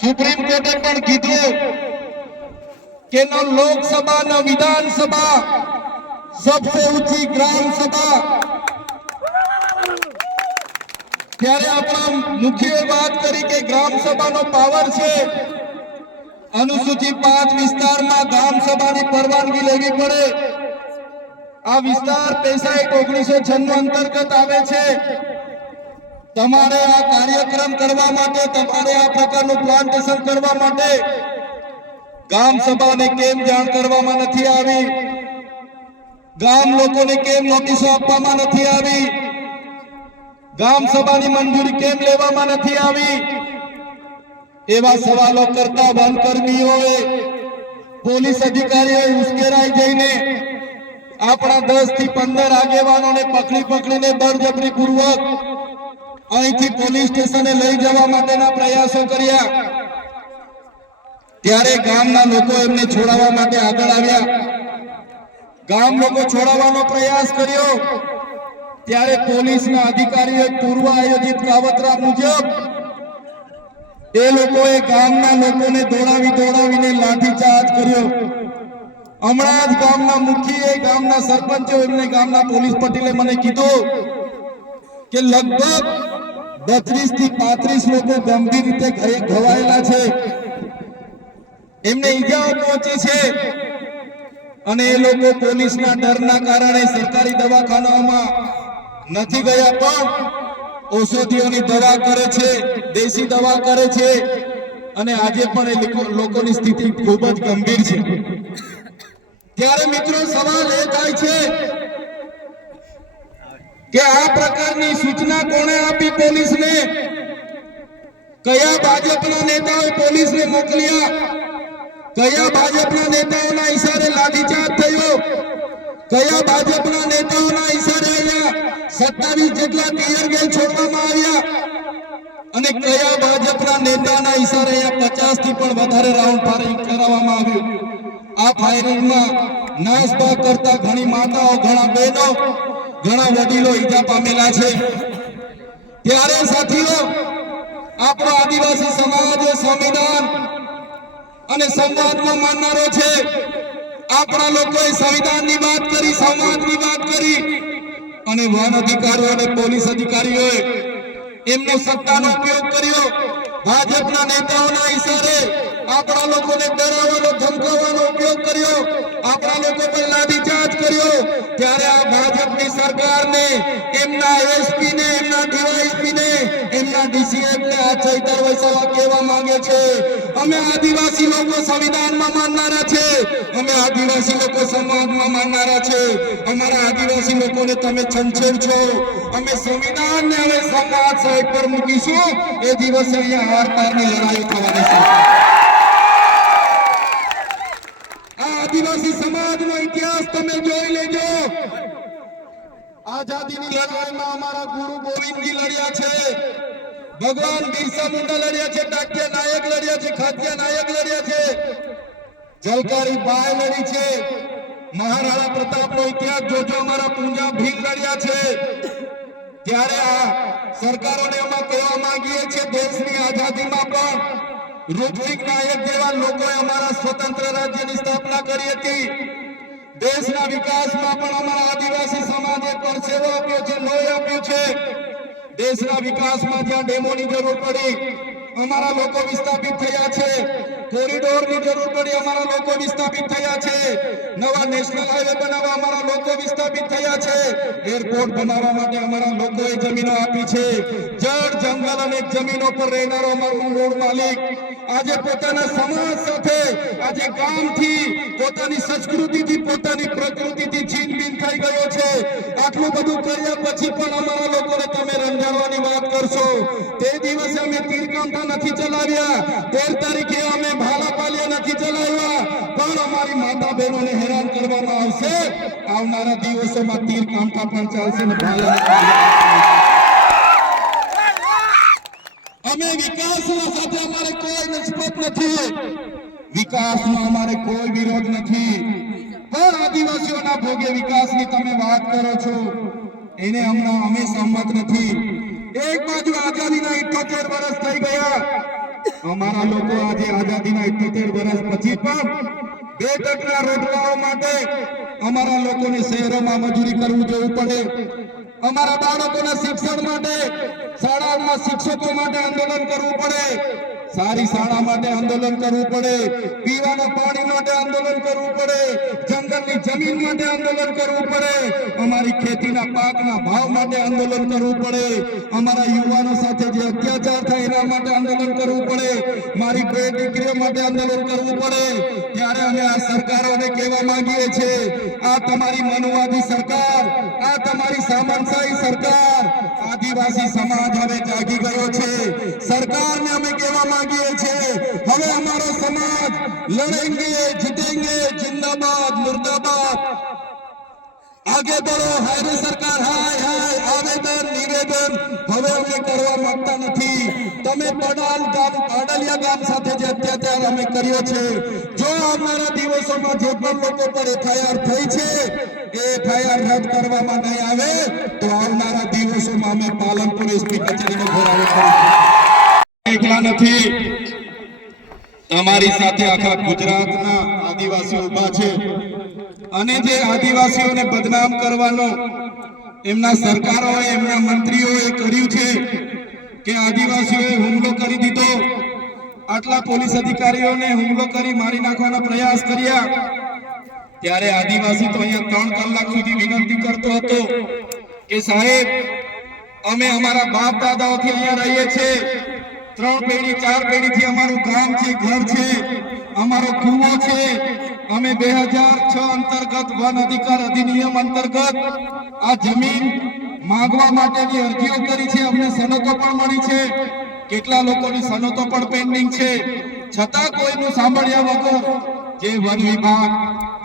Supreme કોર્ટે પણ કીધું કે ન લોકસભા ન વિધાનસભા सबसे ऊंची ग्राम सभा ત્યારે આપણા મુખ્ય વાત કરી કે ગ્રામ સભાનો પાવર છે અનુસૂચિ 5 વિસ્તારમાં ગ્રામ સભાની પરવાનગી લેવી પડે આ વિસ્તાર પૈસા 1996 અંતર્ગત આવે છે તમારે આ કાર્યક્રમ કરવા માટે તમારે આ પ્રકારનું પ્લાન્ટેશન કરવા માટે ગ્રામ સભાને કેમ જાણ કરવામાં નથી આવી ગામ લોકોને કેમ નોટિસો આપવામાં નથી આવી ગામ સભાની મંજૂરી કેમ લેવામાં નથી આવી એવા સવાલો કરતા વનકર્મીઓએ પોલીસ અધિકારીઓએ ઉશ્કેરાઈ જઈને આપણા 10 થી 15 આગેવાનોને પકડીને બળજબરીપૂર્વક અહીંથી પોલીસ સ્ટેશને લઈ જવા માટેના પ્રયાસો કર્યા ત્યારે ગામના લોકો એમને છોડાવવા માટે આગળ આવ્યા ગામ લોકો છોડાવવાનો પ્રયાસ કર્યો ત્યારે પોલીસના અધિકારીઓએ પૂર્વ આયોજિત કાવતરા મુજબ એ લોકોએ ગામના લોકોને દોડાવીને લાઠીચાર્જ કર્યો હમણાં જ ગામના મુખીએ ગામના સરપંચો એમને ગામના પોલીસ પટેલે મને કીધું કે લગભગ 32 થી 35 લોકો ગંભીર રીતે ઘવાયેલા છે એમને ઈજાઓ પહોંચી છે અને એ લોકો પોલીસના ડરના કારણે સરકારી દવાખાનામાં નથી ગયા પણ ઔષધિઓની દવા કરે છે દેશી દવા કરે છે અને આજે પણ એ લોકોની સ્થિતિ ખૂબ જ ગંભીર છે ત્યારે મિત્રો સવાલ એ થાય છે કે આ પ્રકારની સૂચના કોણે આપી પોલીસને કયા ભાજપના નેતાઓએ પોલીસને મોકલ્યા કયા ભાજપના નેતાઓના ઈશારે લાઠીચાર્જ થયો કયા ભાજપના નેતાઓના ઈશારે અહીંયા 27 જેટલા ટીયર ગેસ છોડવામાં આવ્યા અને કયા ભાજપના નેતાના ઈશારે અહીંયા 50 થી પણ વધારે રાઉન્ડ ફાયરિંગ કરાવવામાં આવ્યું આ ફાયરિંગમાં નાસભાગ કરતા ઘણી માતાઓ ઘણા બહેનો ઘણા વડીલો ઈજા પામેલા છે ત્યારે સાથીઓ આપણો આદિવાસી સમાજ સંવિધાન અને સંવાદમાં માનનારો છે આપણા લોકોએ સંવિધાનની વાત કરી સમાજની વાત કરી અને વન અધિકારીઓ અને પોલીસ અધિકારીઓએ એમનો સત્તાનો ઉપયોગ કર્યો ભાજપના નેતાઓના ઈશારે આપણા લોકોને ડરાવવાનો ધમકાવવાનો ઉપયોગ કર્યો આપણા લોકો પર લાઠીચાર્જ કર્યો ત્યારે આ ભાજપની સરકારને એમના એસપી ને એમના ડીવાયએસપી ને એમના ડીસીએફ ને આ ચૈતર વૈસાવા કહેવા માંગે છે અમે આદિવાસી લોકો સંવિધાનમાં માનનારા છે અમે આદિવાસી લોકો સમાજમાં માનનારા છે અમારા આદિવાસી લોકોને તમે છંછેડ છો અમે સંવિધાનને હવે સમાજ સાઈડ પર મૂકીશું એ દિવસે અહીંયા હાર પારની લડાઈ થવાની છે આદિવાસી સમાજનો ઇતિહાસ તમે જોઈ લેજો આઝાદીની લડાઈમાં અમારા ગુરુ ગોવિંદજી લડ્યા છે ભગવાન બિરસા મુંડા લડ્યા છે ટાટિયા નાયક લડ્યા છે ખાટિયા નાયક લડ્યા છે જલકારી બાઈ લડી છે મહારાણા પ્રતાપનો ઇતિહાસ જોજો અમારા પૂંજા ભીલ લડ્યા છે ત્યારે આ સરકારોને અમે કહેવા માંગીએ છીએ દેશની આઝાદીમાં પણ રૂપસિંહ નાયક જેવા લોકોએ અમારા સ્વતંત્ર રાજ્યની સ્થાપના કરી હતી દેશના વિકાસમાં પણ અમારા આદિવાસી સમાજે પરસેવો આપ્યો છે લોહી આપ્યું છે દેશના વિકાસમાં જ્યાં ડેમોની જરૂર પડી અમારા લોકો વિસ્થાપિત થયા છે કોરિડોરની જરૂર પડી અમારા લોકો વિસ્થાપિત થયા છે નવા નેશનલ હાઈવે બનાવવા અમારા લોકો વિસ્થાપિત થયા છે એરપોર્ટ બનાવવા માટે અમારા લોકોએ જમીનો આપી છે જળ જંગલ અને જમીનો પર રહેનારો અમારો મૂળ માલિક આજે પોતાના સમાજ સાથે આજે ગામથી પોતાની સંસ્કૃતિથી પોતાની પ્રકૃતિથી છીનબીન થઈ ગયો છે આટલું બધું કર્યા પછી પણ અમારા લોકોને તમે રંજાડવાની વાત કરશો તે દિવસે અમે તીરકાંઠા નથી ચલાવ્યા 13 તારીખે અમે ભાલાપાલિયા નથી ચલાવ્યા પણ અમારી માતા બહેનોને હેરાન કરવામાં આવશે આવનારા દિવસોમાં તીરકાંઠા પણ ચાલશે ને ભાલા અમે વિકાસના સાથે અમારે કોઈ નિસ્બત નથી વિકાસનો અમારે કોઈ વિરોધ નથી પણ આદિવાસીઓના ભોગે વિકાસની તમે વાત કરો છો એને અમે સંમત નથી એક બાજુ આઝાદીના 78 વર્ષ થઈ ગયા અમારા લોકો આજે આઝાદીના 78 વર્ષ પછી પણ 2% રોટલાઓ માટે અમારા લોકોને શહેરોમાં મજૂરી કરવું જવું પડે, અમારા બાળકોના શિક્ષણ માટે શાળાઓમાં શિક્ષકો માટે આંદોલન કરવું પડે, સારી શાળા માટે આંદોલન કરવું પડે, પીવાના પાણી માટે આંદોલન કરવું પડે, જંગલની જમીન માટે આંદોલન કરવું પડે, અમારી ખેતીના પાકના ભાવ માટે આંદોલન કરવું પડે, અમારા યુવાનો સાથે જે અત્યાચાર થાય એના માટે આંદોલન કરવું પડે, મારી બે દીકરીઓ માટે આંદોલન કરવું પડે. ત્યારે અમે આ સરકારોને કહેવા માંગીએ છીએ, આ તમારી મનુવાદી સરકાર, આ તમારી સામંતશાહી સરકાર, આદિવાસી સમાજ હવે જાગી ગયો છે. સરકારને અમે કહેવા માંગીએ છીએ, હવે અમારો સમાજ લડેંગે જીतेंगे, जिंदाबाद मुर्दाबाद, आगे बढ़ो. हाय सरकार, हाय हाय, आवेदन निवेदन હવે અમે કરવા માંગતા નથી. તમે પાડલિયા ગામ સાથે જે અત્યાચાર અમે કર્યો છે, જો આવનારા દિવસોમાં જે પણ લોકો પર એફઆઈઆર થઈ છે એ એફઆઈઆર રદ કરવામાં નહીં આવે તો આવનારા દિવસોમાં અમે પાલનપુર એસપી કચેરીનો ઘેરાવો કરીશું. એકલા નથી, તમારી સાથે આખા ગુજરાતના આદિવાસીઓ ઊભા છે અને જે આદિવાસીઓને બદનામ કરવાનો એમના સરકારોએ, એમના મંત્રીઓએ કર્યું છે કે આદિવાસીઓએ હુમલો કરી દીધો, આટલા પોલીસ અધિકારીઓને હુમલો કરી મારી નાખવાના પ્રયાસ કર્યા, ત્યારે આદિવાસી તો અહીંયા 3 કલાક સુધી વિનંતી કરતો હતો કે સાહેબ, અમે અમારા બાપ દાદાઓથી અહીંયા રહીએ છીએ, 3 પેઢી 4 પેઢીથી અમારું ગામ છે, ઘર છે, અમારો કૂવો છે, અમે 2006 અંતર્ગત વન અધિકાર અધિનિયમ અંતર્ગત આ જમીન માંગવા માટેની અરજીઓ કરી છે, અમને સનતો પણ મળી છે, કેટલા લોકોની સનતો પણ પેન્ડિંગ છે, છતાં કોઈનું સાંભળ્યા વગર જે વન વિભાગ,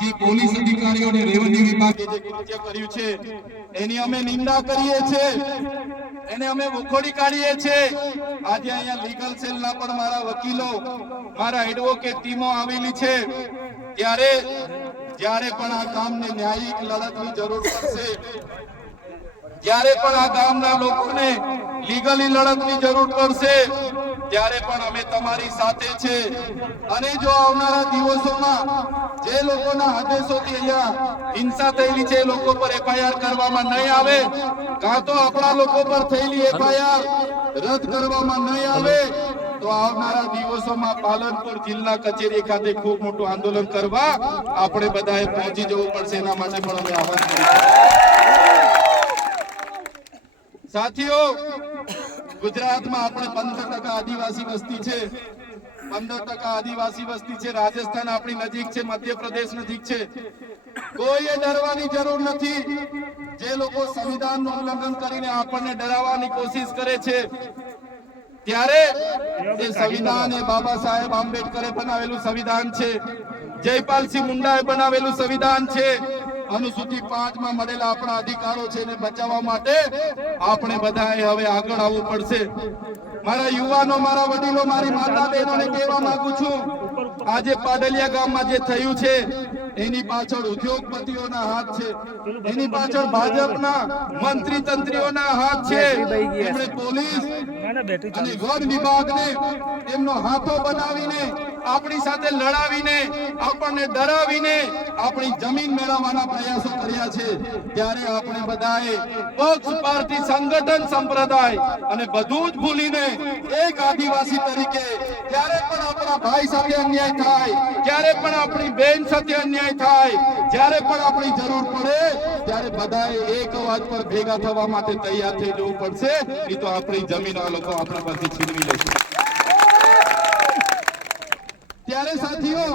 જે પોલીસ અધિકારીઓ અને રેવન્યુ વિભાગે જે કૃત્ય કર્યું છે એની અમે નિંદા કરીએ છીએ, એને અમે વખોડી કાઢીએ છીએ. આજે અહીંયા લીગલ સેલના પણ મારા વકીલો, મારા એડવોકેટ ટીમો આવેલી છે. જ્યારે પણ આ ગામને ન્યાયિક લડતની જરૂર પડશે, જ્યારે પણ આ ગામના લોકોને લીગલી લડતની જરૂર પડશે, ત્યારે પણ અમે તમારી સાથે છે. અને જો આવનારા દિવસોમાં જે લોકોના આદેશોથી અહીંયા હિંસા થયેલી છે એ લોકો પર એફઆઈઆર કરવામાં નહીં આવે, કાં તો આપણા લોકો પર થયેલી એફઆઈઆર રદ કરવામાં નહીં આવે, તો આવનારા દિવસોમાં પાલનપુર જિલ્લા કચેરી ખાતે ખૂબ મોટું આંદોલન કરવા આપણે બધાએ પહોંચી જવું પડશે. એના માટે પણ અમે આહવાન કરીશું. સાથીઓ, ગુજરાતમાં આપણે 15% આદિવાસી વસ્તી છે, 15% આદિવાસી વસ્તી છે. રાજસ્થાન આપણી નજીક છે, મધ્યપ્રદેશ નજીક છે. કોઈએ ડરવાની જરૂર નથી. જે લોકો સંવિધાનનું ઉલ્લંઘન કરીને આપણને ડરાવવાની કોશિશ કરે છે, ત્યારે એ સંવિધાન એ બાબા સાહેબ આંબેડકરે બનાવેલું સંવિધાન છે, જયપાલસિંહ મુંડાએ બનાવેલું સંવિધાન છે. અનુસૂચિ 5 માં મળેલા આપણા અધિકારો છે એને બચાવવા માટે આપણે બધાએ હવે આગળ આવવું પડશે. મારા યુવાનો, મારા વડીલો, મારી માતા બહેનોને કહેવા માંગુ છું, આજે પાડલિયા ગામમાં જે થયું છે એની પાછળ ઉદ્યોગપતિઓના હાથ છે, એની પાછળ ભાજપના મંત્રી તંત્રીઓના હાથ છે. એમણે પોલીસ અને વન વિભાગને એમનો હાથો બનાવીને આપણી સાથે લડાવીને, આપણને ડરાવીને આપણી જમીન મેળવવાના પ્રયાસો કર્યા છે. ત્યારે આપણે બધાએ પક્ષ, પાર્ટી, સંગઠન, સંપ્રદાય અને બધું જ ભૂલીને એક આદિવાસી તરીકે જ્યારે પણ આપણા ભાઈ સાથે અન્યાય થાય, જ્યારે પણ આપણી બેન સાથે અન્યાય થાય, જ્યારે પણ આપણી જરૂર પડે ત્યારે બધાએ એક અવાજ પર ભેગા થવા માટે તૈયાર થઈ જવું પડશે, નહીં તો આપણી જમીન આ લોકો આપણા પરથી છીનવી લેશે. ત્યારે સાથીઓ,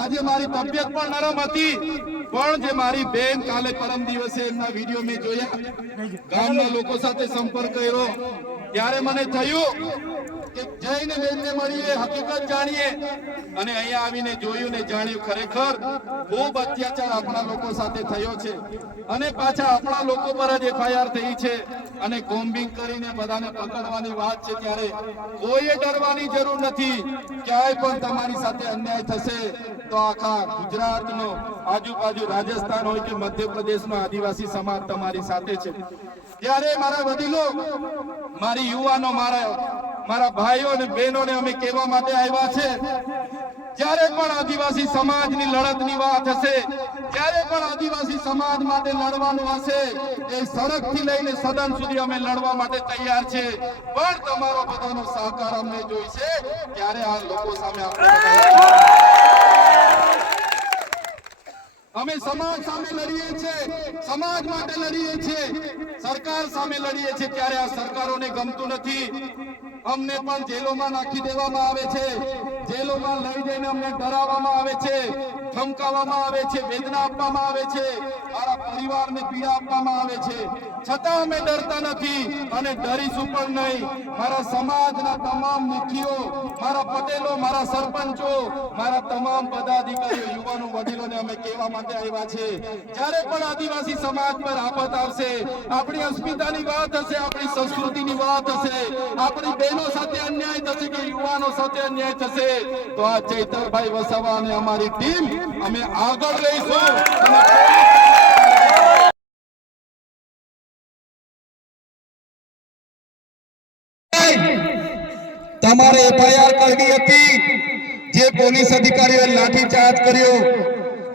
આજે મારી તબિયત પણ નરમ હતી, પણ જે મારી બેન કાલે પરમ દિવસે એમના વિડીયો મેં જોયા, ગામના લોકો સાથે સંપર્ક કર્યો, ત્યારે મને થયું કે જઈને બેનને મળીએ, હકીકત જાણીએ. અને અહીંયા આવીને જોયું ને જાણ્યું, ખરેખર ખૂબ અત્યાચાર આપણા લોકો સાથે થયો છે. અને પાછા આપણા લોકો પર જ એફઆઈઆર થઈ છે અને કોમ્બિંગ કરીને બધાને પકડવાની વાત છે. ત્યારે કોઈએ ડરવાની જરૂર નથી. ક્યાંય પણ તમારી સાથે અન્યાય થશે તો આખા ગુજરાતનો, આજુબાજુ રાજસ્થાન હોય કે મધ્યપ્રદેશનો આદિવાસી સમાજ તમારી સાથે છે. ત્યારે મારા વડીલો, મારી યુવાનો, મારા ભાઈઓ અને બહેનોને અમે કહેવા માટે આવ્યા છે, જ્યારે પણ આદિવાસી સમાજની લડતની વાત હશે, જ્યારે પણ આદિવાસી સમાજ માટે લડવાનું હશે, એ સડકથી લઈને સદન સુધી અમે લડવા માટે તૈયાર છે, પણ તમારો બધાનો સહકાર અમને જોઈશે, ત્યારે આ લોકો સામે અમે સમાજ સામે લડીએ છીએ, સમાજ માટે લડીએ છીએ, સરકાર સામે લડીએ છીએ, ત્યારે આ સરકારોને ગમતું નથી. અમને પણ જેલોમાં નાખી દેવામાં આવે છે, જેલોમાં લઈ જઈને અમને ડરાવવામાં આવે છે, ધમકાવવામાં આવે છે, વેદના આપવામાં આવે છે, મારા પરિવારને પીડા આપવામાં આવે છે, છતાં અમે ડરતા નથી અને ડરીશું પણ નહીં. મારા સમાજના તમામ મુખીઓ, મારા પટેલો, મારા સરપંચો, મારા તમામ પદાધિકારીઓ, યુવાનો, વડીલોને અમે કહેવા માટે આવ્યા છે, જ્યારે પણ આદિવાસી સમાજ પર આફત આવશે, આપણી અસ્મિતાની વાત હશે, આપણી સંસ્કૃતિની વાત હશે, આપણી બહેનો સાથે અન્યાય થશે કે યુવાનો સાથે અન્યાય થશે, તો આ ચૈતરભાઈ વસાવા અને અમારી ટીમ અમે આગળ રહીશું. તમારે એફઆઈઆર કરવી હતી, જે પોલીસ અધિકારીઓએ લાઠીચાર્જ કર્યો,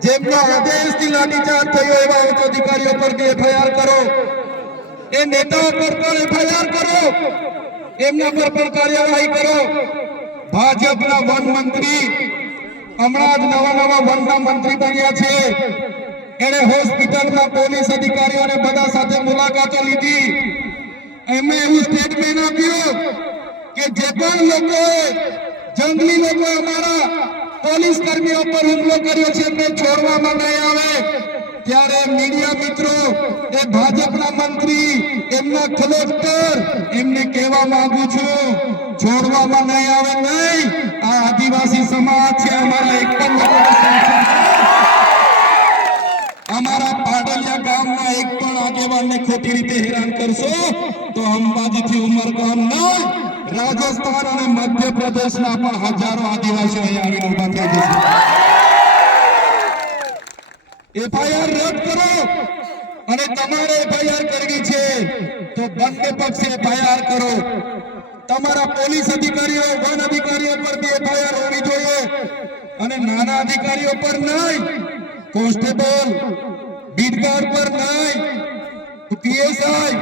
જેમનો આદેશથી લાઠીચાર્જ થયો, એવા ઉચ્ચ અધિકારીઓ પર એફઆઈઆર કરો, એ નેતાઓ પર પણ એફઆઈઆર કરો, એમના પર પણ કાર્યવાહી કરો. ભાજપના વન મંત્રી હમણાં જ નવા વનના મંત્રી બન્યા છે, એને હોસ્પિટલમાં પોલીસ અધિકારીઓને બધા સાથે મુલાકાતો લીધી, એમણે એવું સ્ટેટમેન્ટ આપ્યું કે જે પણ લોકોએ જંગલી લોકો અમારા પોલીસ કર્મીઓ પર હુમલો કર્યો છે એમને છોડવામાં નહીં આવે. ત્યારે મીડિયા મિત્રો, એ ભાજપના મંત્રી, એમના કલેક્ટર, એમને કહેવા માંગુ છું, છોડવામાં નહીં આવે નહીં. આ આદિવાસી સમાજ છે, અમારા એક પણ અમારા પાડલિયા ગામના એક પણ આગેવાનને ખોટી રીતે હેરાન કરશો તો અંબાજીથી ઉમરગામ નહીં, રાજસ્થાન અને મધ્યપ્રદેશના પણ હજારો આદિવાસીઓ અહીંયા આવીને ઉભા થઈ જશે. એફઆઈઆર રદ કરો, અને તમારે એફઆઈઆર કરવી છે તો બંને પક્ષે એફઆઈઆર કરો. તમારા પોલીસ અધિકારીઓ, વન અધિકારીઓ પર બી એફઆઈઆર હોવી જોઈએ, અને નાના અધિકારીઓ પર નહીં, કોન્સ્ટેબલ, બીટગાર્ડ પર નહીં, પીએસઆઈ,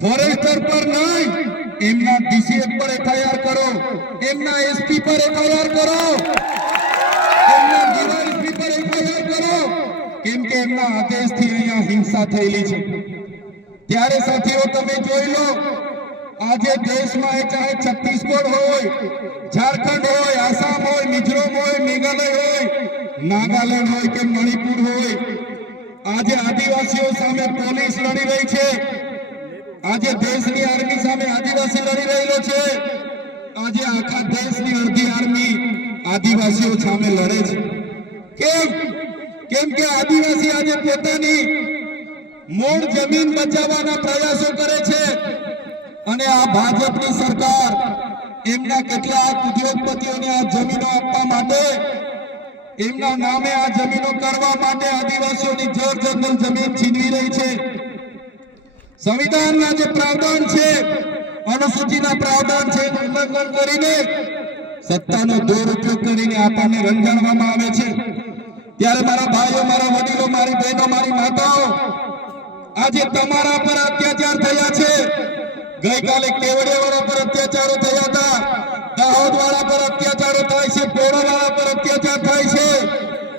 ફોરેસ્ટર પર નહીં, એમના ડીસીએફ પર એફઆઈઆર કરો, એમના એસપી પર એફઆઈઆર કરો, એમના ડીવાયએસપી પર એફઆઈઆર કરો, કેમ કે એમના આદેશથી અહીંયા હિંસા થયેલી છે. ત્યારે સાથીઓ તમે જોઈ લો, આજે દેશમાં એ ચાહે છત્તીસગઢ હોય, ઝારખંડ હોય, આસામ હોય, મિઝોરમ હોય, મેઘાલય હોય, નાગાલેન્ડ હોય કે મણિપુર હોય, આજે આદિવાસીઓ સામે પોલીસ લડી રહી છે, આજે દેશની આર્મી સામે આદિવાસી લડી રહેલો છે, આજે આખા દેશની અડધી આર્મી આદિવાસીઓ સામે લડે છે. કેમ કે આદિવાસી આજે પોતાની મૂળ જમીન બચાવવાના પ્રયાસો કરે છે, અને આ ભાજપની સરકાર એમના કેટલાક ઉદ્યોગપતિઓને આ જમીનો આપવા માટે, એમના નામે આ જમીનો કરવા માટે આદિવાસીઓની જળજંગલ જમીન છીનવી રહી છે. સંવિધાનના જે પ્રાવધાન છે, અનુસૂચિના પ્રાવધાન છે, ઉલ્લંઘન કરીને સત્તાનો દુરુપયોગ કરીને આપણને રંજાડવામાં આવે છે. ત્યારે મારા ભાઈઓ, મારા વડીલો, મારી બહેનો, મારી માતાઓ, આજે તમારા પર અત્યાચાર થયા છે. ગઈકાલે કેવડિયાવાળા પર અત્યાચારો થયા હતા, દાહોદવાળા પર અત્યાચારો થાય છે, પોળાવાળા પર અત્યાચાર થાય છે,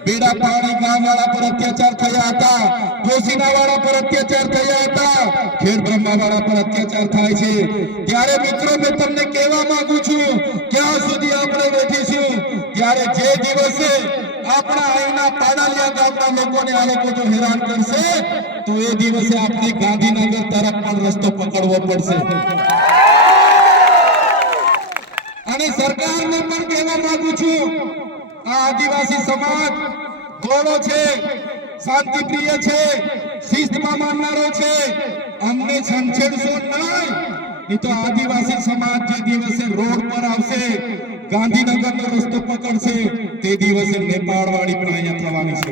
બેડા પાણી ગામવાળા પર અત્યાચાર થયા હતા, જોશીનાવાળા પર અત્યાચાર થયા હતા, ખેડ બ્રહ્માવાળા પર અત્યાચાર થાય છે. ત્યારે મિત્રો મેં તમને કહેવા માંગુ છું, ક્યાં સુધી આપણે બેઠીશું? ત્યારે જે દિવસે આપણા અહીંના પાડાલિયા ગામના લોકોને આ લોકો જો હેરાન કરશે તો એ દિવસે આપણે ગાંધીનગર તરફ પણ રસ્તો પકડવો પડશે. અને સરકારને પણ કહેવા માંગુ છું, આ આદિવાસી સમાજ ગોળો છે, શાંતિપ્રિય છે, શિસ્તમાં માનનારો છે, અમને છંછેડશો નહીં, એ તો આદિવાસી સમાજ જે દિવસે રોડ પર આવશે, ગાંધીનગરનો રસ્તો પકડશે, તે દિવસે નેપાળ વાળી પણ અહીંયા થવાની છે.